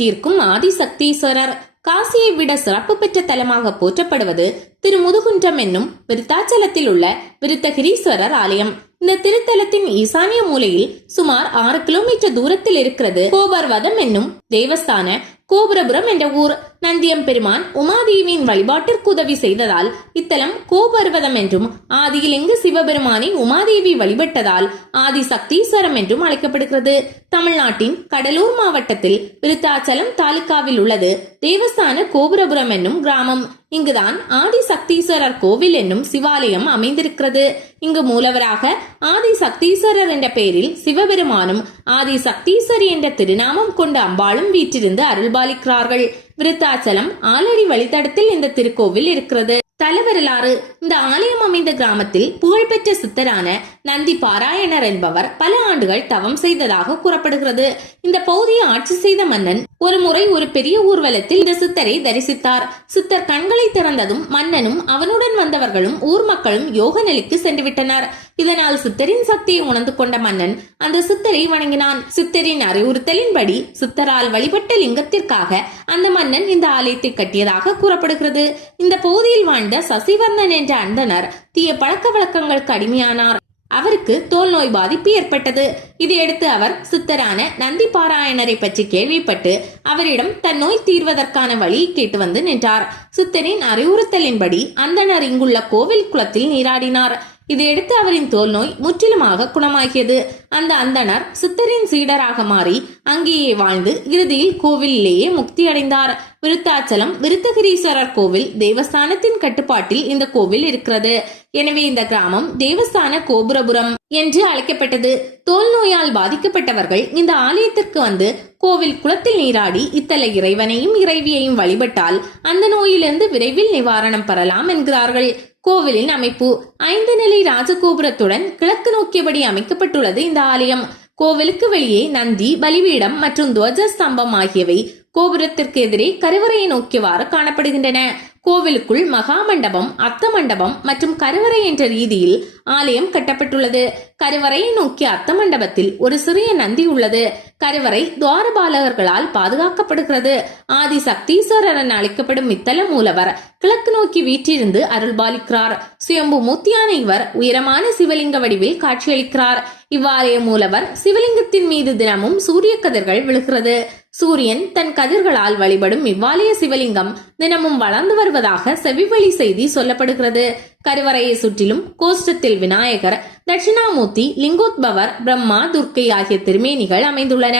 தீர்க்கும் ஆதிசக்தீஸ்வரர். காசியை விட சிறப்பு பெற்ற தலமாக போற்றப்படுவது திருமுதுகுன்றம் என்னும் விருத்தாச்சலத்தில் உள்ள விருத்தகிரீஸ்வரர் ஆலயம். இந்த திருத்தலத்தின் ஈசானிய மூலையில் சுமார் ஆறு கிலோமீட்டர் தூரத்தில் இருக்கிறது கோபர்வதம் என்னும் தேவஸ்தான கோபுரபுரம் என்ற ஊர். நந்தியம் பெருமான் உமாதேவியின் வழிபாட்டிற்கு உதவி செய்ததால் இத்தலம் கோபர்வதம் என்றும் ஆதியில் இங்கு சிவபெருமானை உமாதேவி வழிபட்டதால் ஆதி சக்தீஸ்வரம் என்றும் அழைக்கப்படுகிறது. தமிழ்நாட்டின் கடலூர் மாவட்டத்தில் விருத்தாச்சலம் தாலுகாவில் உள்ளது. தேவஸ்தான கோபுரபுரம் என்னும் கிராமம். இங்குதான் ஆதி சக்தீஸ்வரர் கோவில் என்னும் சிவாலயம் அமைந்திருக்கிறது. இங்கு மூலவராக ஆதி சக்தீஸ்வரர் என்ற பெயரில் சிவபெருமானும் ஆதி சக்தீஸ்வரி என்ற திருநாமம் கொண்ட அம்பாளும் வீற்றிருந்து அருள்பாலிக்கிறார்கள். விருத்தாச்சலம் ஆலடி வழித்தடத்தில் இந்த திருக்கோவில் இருக்கிறது. தலைவரலாறு இந்த ஆலயம் அமைந்த கிராமத்தில் புகழ்பெற்ற சித்தரான நந்தி பாராயணர் என்பவர் பல ஆண்டுகள் தவம் செய்ததாக கூறப்படுகிறது. இந்த பகுதியை ஆட்சி செய்த மன்னன் ஒரு முறை ஒரு பெரிய ஊர்வலத்தில் இந்த சித்தரை தரிசித்தார். சித்தர் கண்களை திறந்ததும் மன்னனும் அவனுடன் வந்தவர்களும் ஊர் மக்களும் யோக நிலைக்கு சென்று விட்டனர் இதனால் சித்தரின் சக்தியை உணர்ந்து கொண்ட மன்னன் அந்த சித்தரை வணங்கினான். சித்தரின் அறிவுறுத்தலின்படி சித்தரால் வழிபட்ட லிங்கத்திற்காக அந்த மன்னன் இந்த ஆலயத்தை கட்டியதாக கூறப்படுகிறது. இந்த பகுதியில் வாழ்ந்த சசிவர்ணன் என்ற அந்தனர் தீய பழக்க வழக்கங்களுக்கு அடிமையானார் அவருக்கு தோல் நோய் பாதிப்பு ஏற்பட்டது. இதையடுத்து அவர் சித்தரான நந்தி பாராயணரை பற்றி கேள்விப்பட்டு அவரிடம் தன் நோய் தீர்வதற்கான வழியை கேட்டு வந்து நின்றார். சித்தரின் அறிவுறுத்தலின்படி அந்தனர் இங்குள்ள கோவில் குளத்தில் நீராடினார். இதையடுத்து அவரின் தோல் நோய் முற்றிலுமாக குணமாகியது. அந்த அந்தனர் சித்தரின் சீடராக மாறி அங்கேயே வாழ்ந்து இறுதியில் கோவிலிலேயே முக்தி அடைந்தார் விருத்தாச்சலம் விருத்தகிரீஸ்வரர் கோவில் தேவஸ்தானத்தின் கட்டுப்பாட்டில் இந்த கோவில் இருக்கிறது. எனவே இந்த கிராமம் தேவஸ்தான கோபுரபுரம் என்று அழைக்கப்பட்டது. தோல் நோயால் பாதிக்கப்பட்டவர்கள் இந்த ஆலயத்திற்கு வந்து கோவில் குளத்தில் நீராடி இத்தல இறைவனையும் இறைவியையும் வழிபட்டால் அந்த நோயிலிருந்து விரைவில் நிவாரணம் பெறலாம் என்கிறார்கள். கோவிலின் அமைப்பு ஐந்து நிலை ராஜகோபுரத்துடன் கிழக்கு நோக்கியபடி அமைக்கப்பட்டுள்ளது இந்த ஆலயம். கோவிலுக்கு வெளியே நந்தி பலிபீடம் மற்றும் துவஜ ஸ்தம்பம் ஆகியவை கோபுரத்திற்கு எதிரே கருவறையை நோக்கியவாறு காணப்படுகின்றன. கோவிலுக்குள் மகா மண்டபம் அத்த மண்டபம் மற்றும் கருவறை என்ற ரீதியில் ஆலயம் கட்டப்பட்டுள்ளது. கருவறையை நோக்கிய அத்த மண்டபத்தில் ஒரு சிறிய நந்தி உள்ளது. கருவறை துவாரபாலகர்களால் பாதுகாக்கப்படுகிறது. ஆதி சக்தீஸ்வரர் என அழைக்கப்படும் இத்தல மூலவர் கிழக்கு நோக்கி வீற்றிருந்து அருள்பாலிக்கிறார். சுயம்பு மூர்த்தியான இவர் உயரமான சிவலிங்க வடிவில் காட்சியளிக்கிறார். இவ்வாலய மூலவர் சிவலிங்கத்தின் மீது தினமும் சூரிய கதிர்கள் விழுகிறது. சூரியன் தன் கதிர்களால் வழிபடும் இவ்வாலய சிவலிங்கம் தினமும் வளர்ந்து வருவதாக செவிவழி செய்தி சொல்லப்படுகிறது. கருவறையை சுற்றிலும் கோஷ்டத்தில் விநாயகர் தட்சிணாமூர்த்தி லிங்கோத்பவர் பிரம்மா துர்க்கை ஆகிய திருமேனிகள் அமைந்துள்ளன.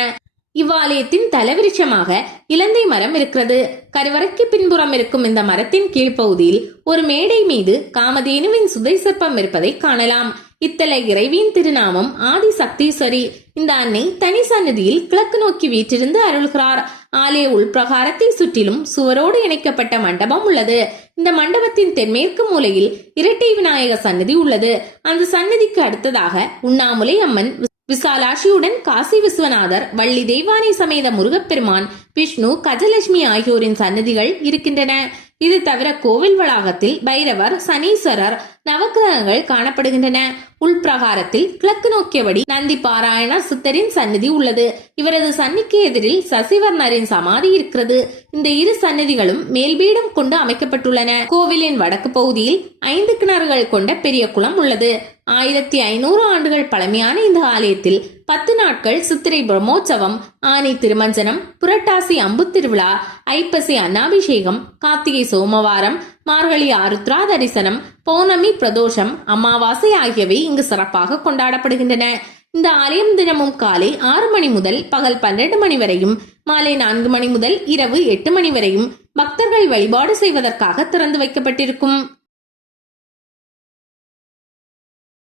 இவ்வாலயத்தின் தலவிருட்சமாக இலந்தை மரம் இருக்கிறது. கருவறைக்கு பின்புறம் இருக்கும் இந்த மரத்தின் கீழ்ப்பகுதியில் ஒரு மேடை மீது காமதேனுவின் சுதை சிற்பம் இருப்பதை காணலாம். இத்தல இறைவியின் திருநாமம் ஆதி சக்தீஸ்வரி இந்த அன்னை தனி சன்னதியில் கிழக்கு நோக்கி வீற்றிருந்து அருள்கிறார். ஆலய உள்பிரகாரத்தை சுற்றிலும் சுவரோடு இணைக்கப்பட்ட மண்டபம் உள்ளது. இந்த மண்டபத்தின் தென்மேற்கு மூலையில் இரட்டை விநாயகர் சன்னதி உள்ளது. அந்த சன்னதிக்கு அடுத்ததாக உண்ணாமுலை அம்மன் விசாலாட்சியுடன் காசி விஸ்வநாதர் வள்ளி தெய்வானை சமேத முருகப்பெருமான் விஷ்ணு கஜலட்சுமி ஆகியோரின் சன்னதிகள் இருக்கின்றன. இது தவிர கோவில் வளாகத்தில் பைரவர் சனீஸ்வரர் நவக்கிரகங்கள் காணப்படுகின்றன. உள்பிரகாரத்தில் கிழக்கு நோக்கியபடி நந்தி பாராயண சித்தரின் சன்னதி உள்ளது. இவரது சன்னிக்கு எதிரில் சசிவர்ணரின் சமாதி இருக்கிறது. இந்த இரு சன்னதிகளும் மேல்பீடம் கொண்டு அமைக்கப்பட்டுள்ளன. கோவிலின் வடக்கு பகுதியில் ஐந்து கிணறுகள் கொண்ட பெரிய குளம் உள்ளது. ஆயிரத்தி ஐநூறு ஆண்டுகள் பழமையான இந்த ஆலயத்தில் பத்து நாட்கள் சித்திரை பிரம்மோற்சவம் ஆனை திருமஞ்சனம் புரட்டாசி அம்பு திருவிழா ஐப்பசி அன்னாபிஷேகம் கார்த்திகை சோமவாரம் மார்கழி ஆருத்ரா தரிசனம் பௌர்ணமி பிரதோஷம் அமாவாசை ஆகியவை இங்கு சிறப்பாக கொண்டாடப்படுகின்றன. இந்த ஆலயம் தினமும் காலை ஆறு மணி முதல் பகல் பன்னிரண்டு மணி வரையும் மாலை நான்கு மணி முதல் இரவு எட்டு மணி வரையும் பக்தர்கள் வழிபாடு செய்வதற்காக திறந்து வைக்கப்பட்டிருக்கும்.